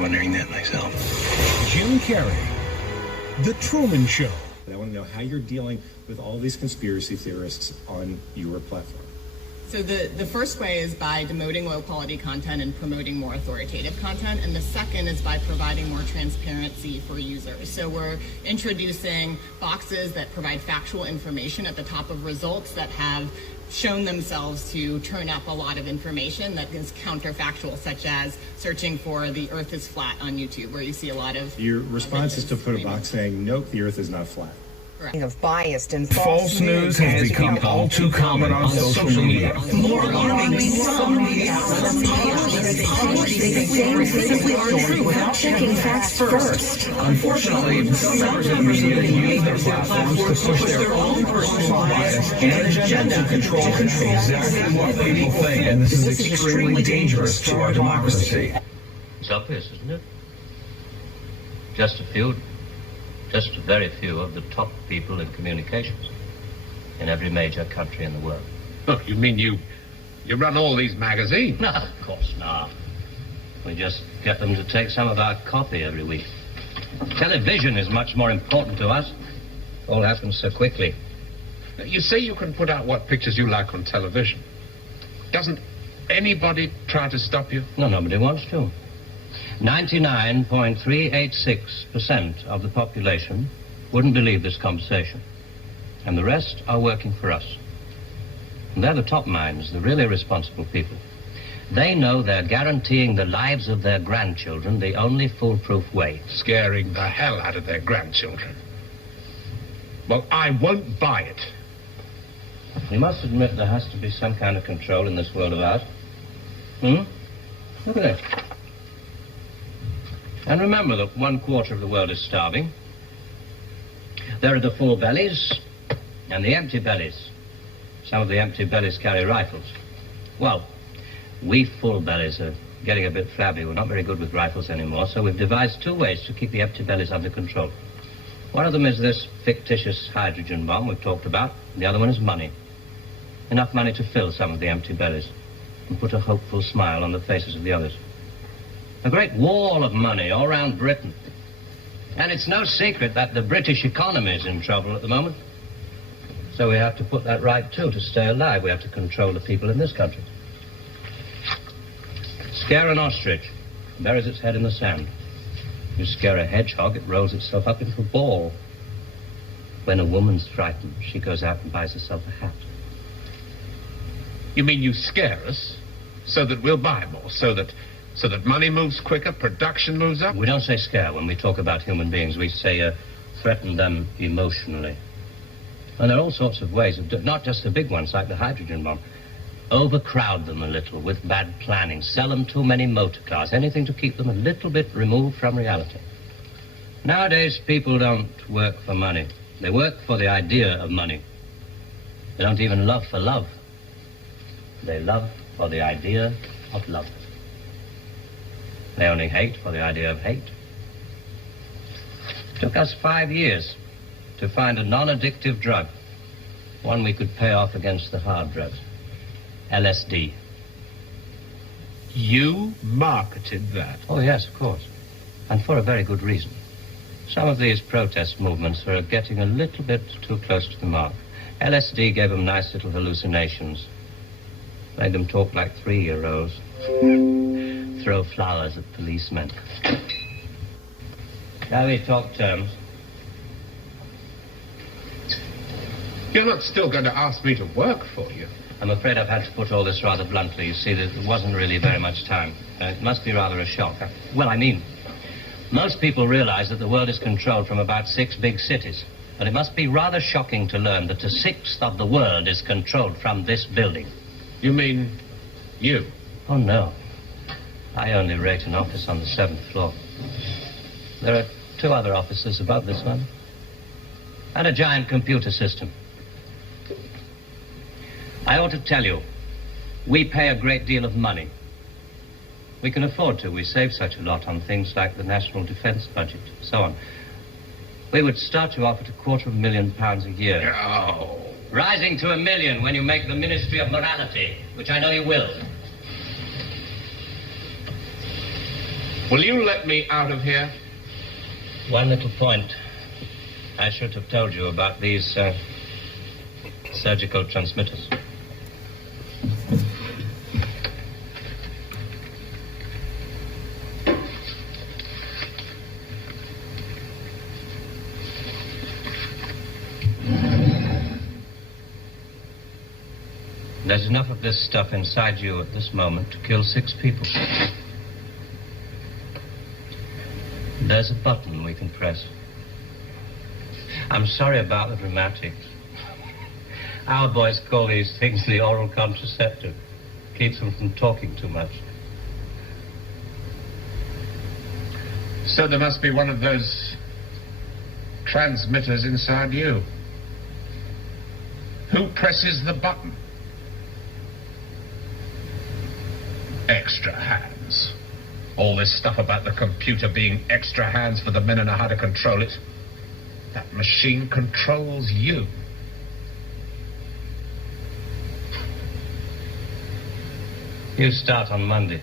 wondering that myself. Jim Carrey, The Truman Show. I want to know how you're dealing with all these conspiracy theorists on your platform. So the first way is by demoting low-quality content and promoting more authoritative content, and the second is by providing more transparency for users. So we're introducing boxes that provide factual information at the top of results that have shown themselves to turn up a lot of information that is counterfactual, such as searching for the Earth is flat on YouTube, where you see a lot of... Your response is to put a box saying, nope, the Earth is not flat. Of biased and False news has become all too common on social media. More alarmingly, some media outlets publish things that simply aren't true without checking facts first. Unfortunately, some members of the media use their platforms to push their own personal bias and agenda to control exactly what people think, and this is extremely dangerous to our democracy. It's obvious, isn't it? Just a very few of the top people in communications in every major country in the world. Oh, you mean you run all these magazines? No, of course not. We just get them to take some of our copy every week. Television is much more important to us. It all happens so quickly. You say you can put out what pictures you like on television. Doesn't anybody try to stop you? No, nobody wants to. 99.386% of the population wouldn't believe this conversation. And the rest are working for us. And they're the top minds, the really responsible people. They know they're guaranteeing the lives of their grandchildren the only foolproof way. Scaring the hell out of their grandchildren. Well, I won't buy it. You must admit there has to be some kind of control in this world of ours. Look at it. And remember that 1/4 of the world is starving. There are the full bellies and the empty bellies. Some of the empty bellies carry rifles. Well, we full bellies are getting a bit flabby. We're not very good with rifles anymore, so we've devised 2 ways to keep the empty bellies under control. One of them is this fictitious hydrogen bomb we've talked about. The other one is money. Enough money to fill some of the empty bellies and put a hopeful smile on the faces of the others. A great wall of money all around Britain. And it's no secret that the British economy is in trouble at the moment. So we have to put that right, too, to stay alive. We have to control the people in this country. Scare an ostrich, buries its head in the sand. You scare a hedgehog, it rolls itself up into a ball. When a woman's frightened, she goes out and buys herself a hat. You mean you scare us so that we'll buy more, so that money moves quicker, production moves up? We don't say scare when we talk about human beings. We say threaten them emotionally. And there are all sorts of ways of not just the big ones like the hydrogen bomb. Overcrowd them a little with bad planning. Sell them too many motor cars. Anything to keep them a little bit removed from reality. Nowadays, people don't work for money. They work for the idea of money. They don't even love for love. They love for the idea of love. They only hate for the idea of hate. It took us 5 years to find a non-addictive drug, one we could pay off against the hard drugs. LSD. You marketed that? Oh, yes, of course. And for a very good reason. Some of these protest movements are getting a little bit too close to the mark. LSD gave them nice little hallucinations. Made them talk like 3-year-olds. Throw flowers at policemen. Shall we talk terms? You're not still going to ask me to work for you? I'm afraid I've had to put all this rather bluntly. You see, there wasn't really very much time. It must be rather a shock. Well, I mean, most people realize that the world is controlled from about 6 big cities. But it must be rather shocking to learn that 1/6 of the world is controlled from this building. You mean you? Oh, no. I only rate an office on the 7th floor. There are 2 other offices above this one. And a giant computer system. I ought to tell you, we pay a great deal of money. We can afford to. We save such a lot on things like the national defense budget, so on. We would start you off at £250,000 a year. Oh. Rising to £1 million when you make the Ministry of Morality, which I know you will. Will you let me out of here? One little point. I should have told you about these surgical transmitters. There's enough of this stuff inside you at this moment to kill 6 people. There's a button we can press. I'm sorry about the dramatics. Our boys call these things the oral contraceptive. Keeps them from talking too much. So there must be one of those transmitters inside you. Who presses the button? Extra hands. All this stuff about the computer being extra hands for the men who know how to control it. That machine controls you. You start on Monday.